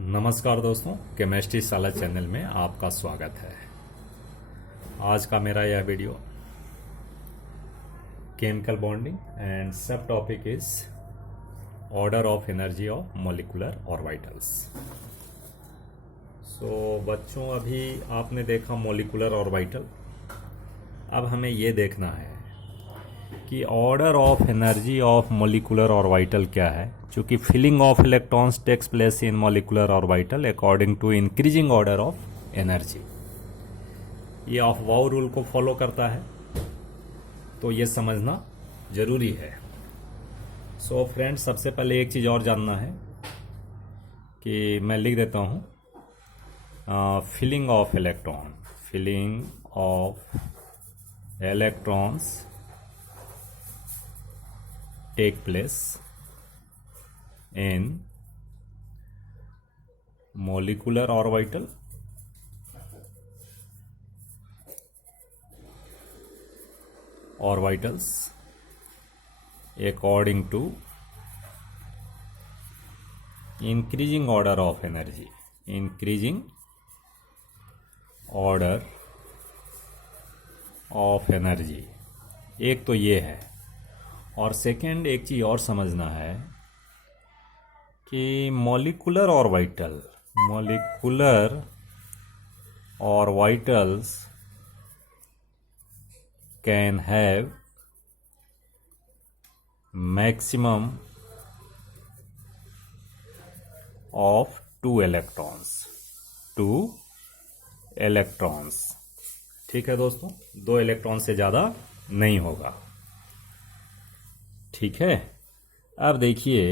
नमस्कार दोस्तों, केमिस्ट्री साला चैनल में आपका स्वागत है। आज का मेरा यह वीडियो केमिकल बॉन्डिंग एंड सब topic is order of energy of molecular orbitals. बच्चों, अभी आपने देखा मॉलिक्यूलर ऑर्बिटल। अब हमें ये देखना है कि order of energy of molecular orbital क्या है। चूँकि filling of electrons takes place in molecular orbital according to increasing order of energy, ये ऑफ वाउ रूल को फॉलो करता है, तो ये समझना जरूरी है। सो फ्रेंड्स, सबसे पहले एक चीज़ और जानना है कि मैं लिख देता हूँ filling of electron, filling of electrons take place in molecular orbital orbitals according to increasing order of energy, increasing order of energy। एक तो ये है, और सेकेंड एक चीज़ और समझना है कि molecular orbitals can have maximum of two electrons. ठीक है दोस्तों, 2 इलेक्ट्रॉन से ज़्यादा नहीं होगा। ठीक है, अब देखिए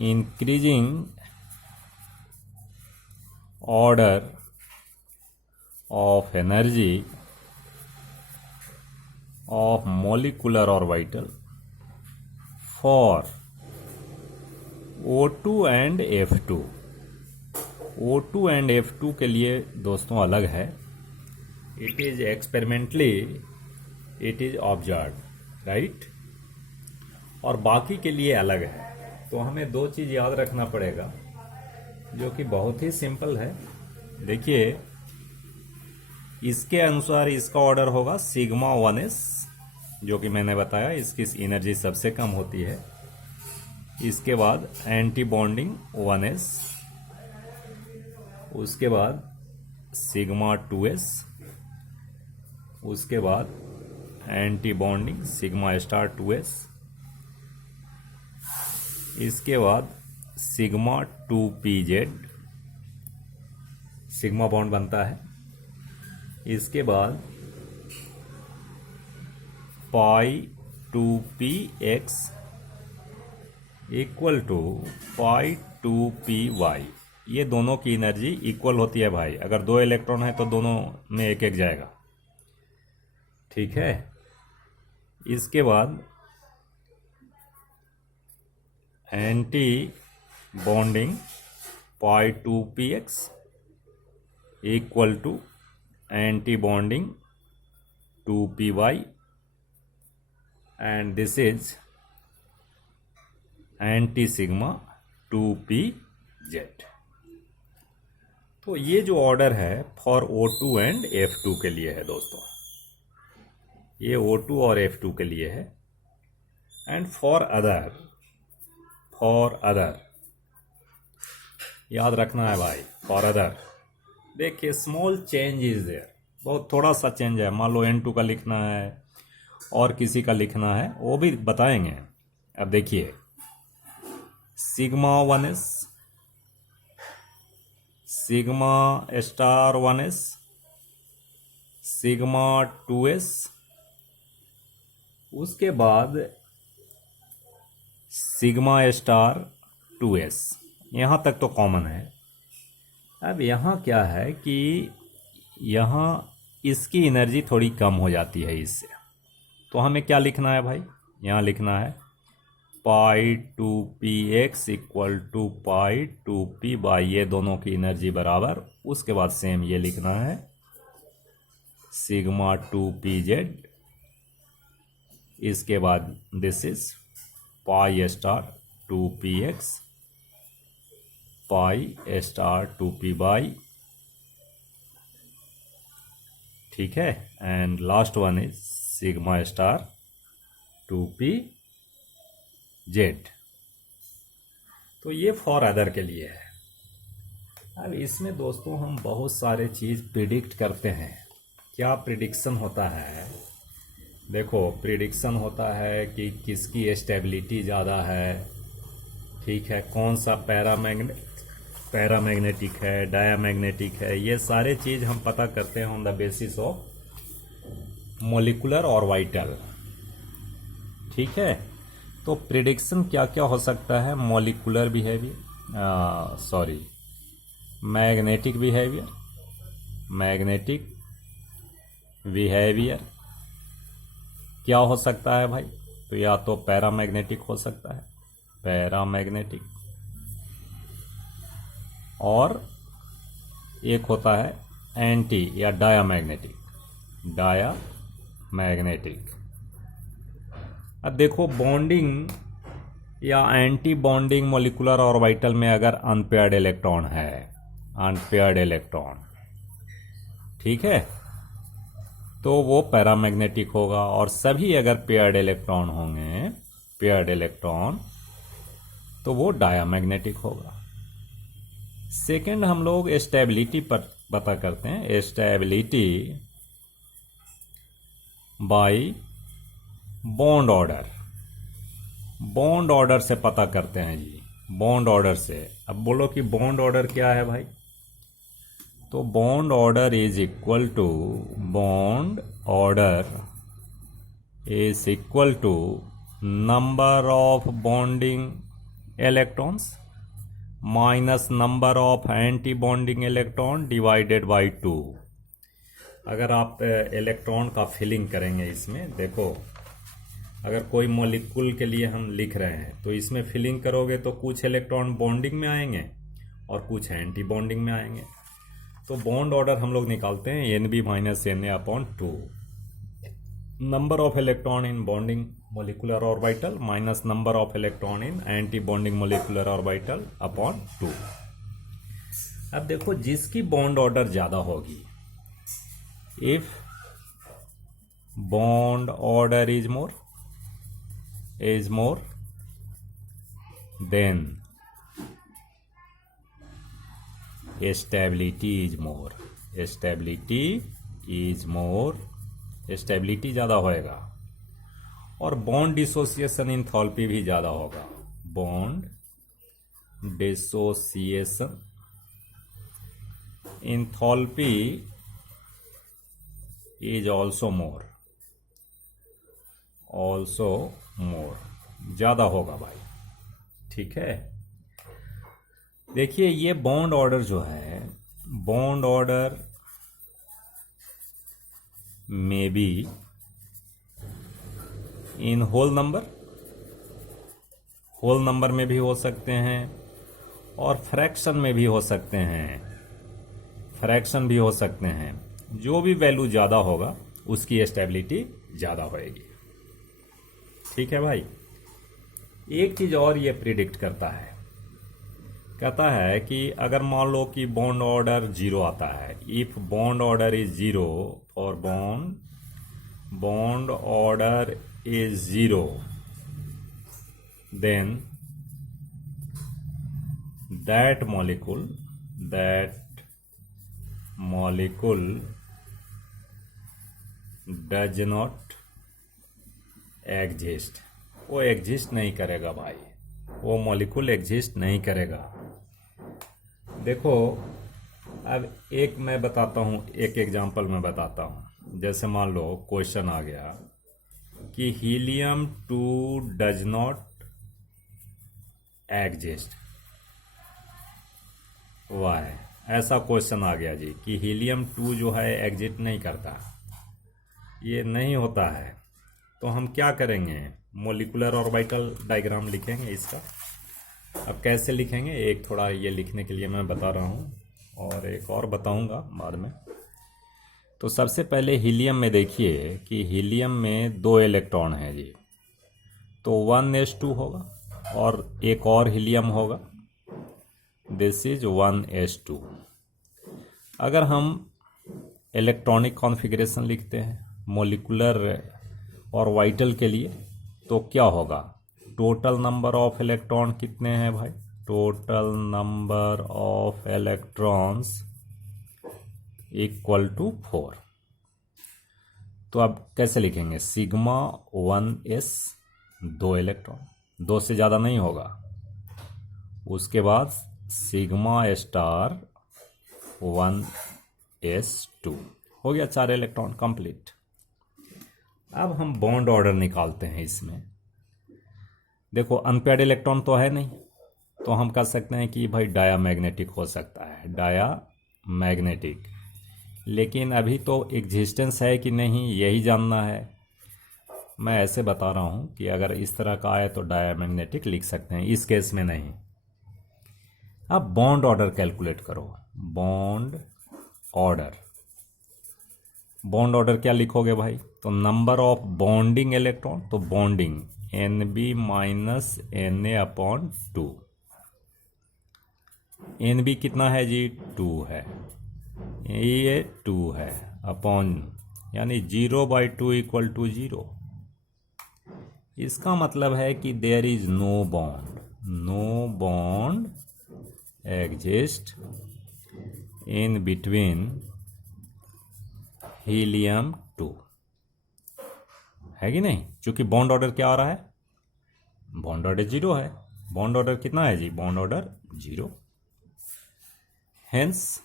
increasing order of energy of molecular orbital for O2 and F2। O2 and F2 के लिए दोस्तों अलग है, it is experimentally it is observe, right, और बाकी के लिए अलग है। तो हमें 2 चीज़ याद रखना पड़ेगा जो कि बहुत ही सिंपल है। देखिए, इसके अनुसार इसका ऑर्डर होगा सिग्मा 1s, जो कि मैंने बताया इसकी एनर्जी सबसे कम होती है। इसके बाद एंटी बॉन्डिंग 1s, उसके बाद सिग्मा 2s, उसके बाद anti bonding sigma star 2s, इसके बाद सिग्मा 2pz, सिग्मा बॉन्ड बनता है। इसके बाद पाई 2px equal to pi 2py। ये दोनों की एनर्जी इक्वल होती है भाई। अगर 2 इलेक्ट्रॉन है तो दोनों में एक एक जाएगा। ठीक है, इसके बाद anti bonding pi 2px equal to anti bonding 2py, and this is anti sigma 2pz। तो ये जो ऑर्डर है फॉर O2 एंड F2 के लिए है दोस्तों, ये O2 और F2 के लिए है। एंड फॉर अदर याद रखना है भाई, फॉर अदर देखिए स्मॉल चेंज इज देयर, बहुत थोड़ा सा चेंज है। मान लो N2 का लिखना है और किसी का लिखना है, वो भी बताएंगे। अब देखिए sigma 1s, sigma star 1s, sigma 2s, उसके बाद सिग्मा स्टार 2s। यहाँ तक तो कॉमन है। अब यहाँ क्या है कि यहाँ इसकी एनर्जी थोड़ी कम हो जाती है इससे, तो हमें क्या लिखना है भाई, यहाँ लिखना है पाई 2px equal to pi 2p/, ये दोनों की एनर्जी बराबर। उसके बाद सेम ये लिखना है सिग्मा 2pz, इसके बाद this is pi star 2px pi star 2p by, ठीक है, and last one is sigma star 2p Z. तो ये फॉर अदर के लिए है। अब इसमें दोस्तों हम बहुत सारे चीज़ प्रिडिक्ट करते हैं। क्या प्रिडिक्शन होता है? देखो, प्रिडिक्शन होता है कि किसकी स्टेबिलिटी ज़्यादा है, ठीक है, कौन सा पैरामैग्नेटिक है, डायामैग्नेटिक है, ये सारे चीज़ हम पता करते हैं on the basis of molecular और वाइटल, ठीक है। तो प्रिडिक्शन क्या क्या हो सकता है? मॉलिक्यूलर बिहेवियर, मैग्नेटिक बिहेवियर क्या हो सकता है भाई? तो या तो पैरामैग्नेटिक हो सकता है, पैरामैग्नेटिक, और एक होता है एंटी या डायामैग्नेटिक। अब देखो, बॉन्डिंग या एंटी बॉन्डिंग मॉलिक्यूलर और वाइटल में अगर अनपेयर्ड इलेक्ट्रॉन है, अनपेयर्ड इलेक्ट्रॉन, ठीक है, तो वो पैरामैग्नेटिक होगा। और सभी अगर पेयर्ड इलेक्ट्रॉन होंगे, पेयर्ड इलेक्ट्रॉन, तो वो डायामैग्नेटिक होगा। सेकंड, हम लोग स्टेबिलिटी पर पता करते हैं, stability by bond order. Bond order से पता करते हैं जी, बॉन्ड ऑर्डर से। अब बोलो कि बॉन्ड ऑर्डर क्या है भाई? तो bond order is equal to, bond order is equal to number of bonding electrons minus number of anti bonding electron divided by 2। अगर आप इलेक्ट्रॉन का फिलिंग करेंगे इसमें, देखो, अगर कोई मॉलिक्यूल के लिए हम लिख रहे हैं तो इसमें फिलिंग करोगे तो कुछ इलेक्ट्रॉन बॉन्डिंग में आएंगे और कुछ एंटी बॉन्डिंग में आएंगे। तो बॉन्ड ऑर्डर हम लोग निकालते हैं NB minus Na/2, number of electron in bonding molecular orbital minus number of electron in anti bonding molecular orbital upon 2। अब देखो, जिसकी बॉन्ड ऑर्डर ज़्यादा होगी, if bond order is more than stability is more, stability ज़्यादा होएगा। और bond dissociation enthalpy भी ज़्यादा होगा, bond dissociation enthalpy is also more, ज़्यादा होगा भाई, ठीक है। देखिए, ये बॉन्ड ऑर्डर जो है, bond order may be in whole number में भी हो सकते हैं और फ्रैक्शन में भी हो सकते हैं, जो भी वैल्यू ज़्यादा होगा उसकी स्टेबिलिटी ज़्यादा होएगी, ठीक है भाई। एक चीज़ और ये प्रिडिक्ट करता है, कहता है कि अगर मान लो कि बॉन्ड ऑर्डर 0 आता है, इफ बॉन्ड ऑर्डर इज 0 और bond order is 0, then that molecule does not exist. वो एग्जिस्ट नहीं करेगा भाई, वो मॉलिक्यूल एग्जिस्ट नहीं करेगा। देखो, अब एक मैं बताता हूँ, एक एग्जांपल मैं बताता हूँ। जैसे मान लो क्वेश्चन आ गया कि helium 2 does not exist, why? ऐसा क्वेश्चन आ गया जी कि हीलियम 2 जो है एग्जिस्ट नहीं करता, ये नहीं होता है। तो हम क्या करेंगे? मोलिकुलर ऑर्बिटल डायग्राम लिखेंगे इसका। अब कैसे लिखेंगे, एक थोड़ा ये लिखने के लिए मैं बता रहा हूँ और एक और बताऊँगा बाद में। तो सबसे पहले हीलियम में देखिए कि हीलियम में 2 इलेक्ट्रॉन हैं जी, तो 1s2 होगा, और एक और हीलियम होगा, दिस इज 1s2। अगर हम इलेक्ट्रॉनिक कॉन्फ़िगरेशन लिखते हैं मॉलिक्यूलर और वाइटल के लिए तो क्या होगा, टोटल नंबर ऑफ इलेक्ट्रॉन कितने हैं भाई, total number of electrons equal to 4। तो अब कैसे लिखेंगे, सिग्मा 1s 2 इलेक्ट्रॉन, 2 से ज़्यादा नहीं होगा, उसके बाद सिग्मा स्टार 1s2 हो गया, 4 इलेक्ट्रॉन कंप्लीट। अब हम बॉन्ड ऑर्डर निकालते हैं। इसमें देखो अनपेयर्ड इलेक्ट्रॉन तो है नहीं, तो हम कह सकते हैं कि भाई डायामैग्नेटिक हो सकता है, डायामैग्नेटिक। लेकिन अभी तो एग्जिस्टेंस है कि नहीं यही जानना है। मैं ऐसे बता रहा हूँ कि अगर इस तरह का आए तो डायामैग्नेटिक लिख सकते हैं, इस केस में नहीं। अब बॉन्ड ऑर्डर कैलकुलेट करो, बॉन्ड ऑर्डर। बॉन्ड ऑर्डर क्या लिखोगे भाई, तो नंबर ऑफ बॉन्डिंग इलेक्ट्रॉन, तो bonding NB minus Na/2। NB कितना है जी, 2 है, ये 2 है अपॉन, यानी 0/2 इक्वल टू 0। इसका मतलब है कि there is no bond, no bond exist in between helium 2, है कि नहीं। क्योंकि बॉन्ड ऑर्डर क्या आ रहा है, बॉन्ड ऑर्डर 0 है। बॉन्ड ऑर्डर कितना है जी, bond order 0। Hence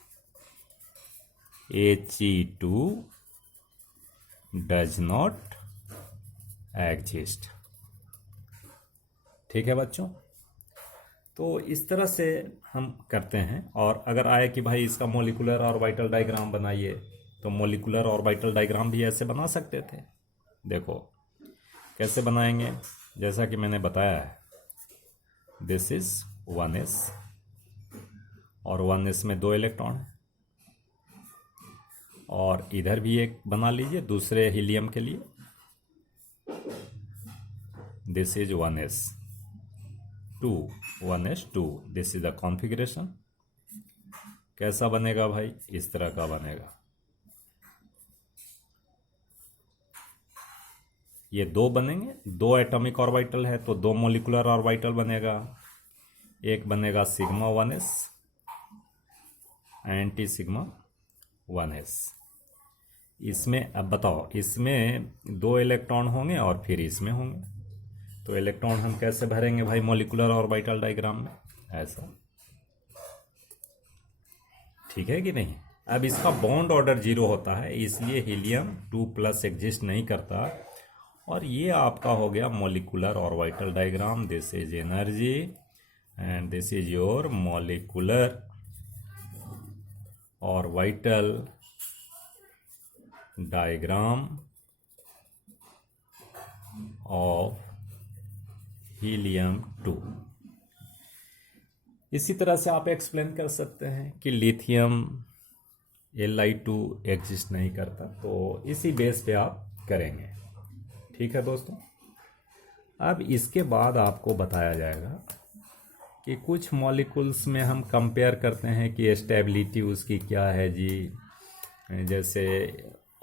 He2 does not exist. ठीक है बच्चों, तो इस तरह से हम करते हैं। और अगर आए कि भाई इसका मॉलिक्यूलर और वाइटल डायग्राम बनाइए, तो मॉलिक्यूलर और वाइटल डायग्राम भी ऐसे बना सकते थे। देखो कैसे बनाएंगे, जैसा कि मैंने बताया है, दिस इज 1s और 1s में 2 इलेक्ट्रॉन है, और इधर भी एक बना लीजिए दूसरे हीलियम के लिए, this is 1s2, 1s2, this is the configuration. कैसा बनेगा भाई, इस तरह का बनेगा। ये 2 बनेंगे, 2 एटॉमिक ऑर्बिटल है तो 2 मॉलिक्यूलर ऑर्बिटल बनेगा। एक बनेगा sigma 1s anti sigma 1s। इसमें अब बताओ, इसमें 2 इलेक्ट्रॉन होंगे और फिर इसमें होंगे, तो इलेक्ट्रॉन हम कैसे भरेंगे भाई मॉलिक्यूलर ऑर्बिटल डायग्राम में, ऐसा। ठीक है कि नहीं। अब इसका बॉन्ड ऑर्डर 0 होता है, इसलिए हीलियम 2+ एग्जिस्ट नहीं करता। और ये आपका हो गया molecular orbital diagram, this is energy and this is your molecular orbital diagram of helium 2। इसी तरह से आप एक्सप्लेन कर सकते हैं कि लिथियम Li2 एग्जिस्ट नहीं करता, तो इसी बेस पे आप करेंगे। ठीक है दोस्तों, अब इसके बाद आपको बताया जाएगा कि कुछ मॉलिक्यूल्स में हम कंपेयर करते हैं कि स्टेबिलिटी उसकी क्या है जी। जैसे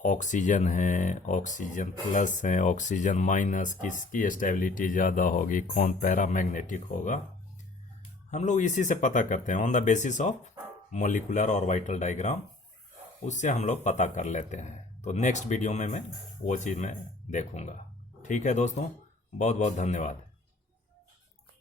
ऑक्सीजन है, ऑक्सीजन प्लस है, ऑक्सीजन माइनस, किसकी स्टेबिलिटी ज़्यादा होगी, कौन पैरामैग्नेटिक होगा, हम लोग इसी से पता करते हैं on the basis of molecular orbital diagram, उससे हम लोग पता कर लेते हैं। तो नेक्स्ट वीडियो में मैं वो चीज़ मैं देखूंगा। ठीक है दोस्तों, बहुत बहुत धन्यवाद।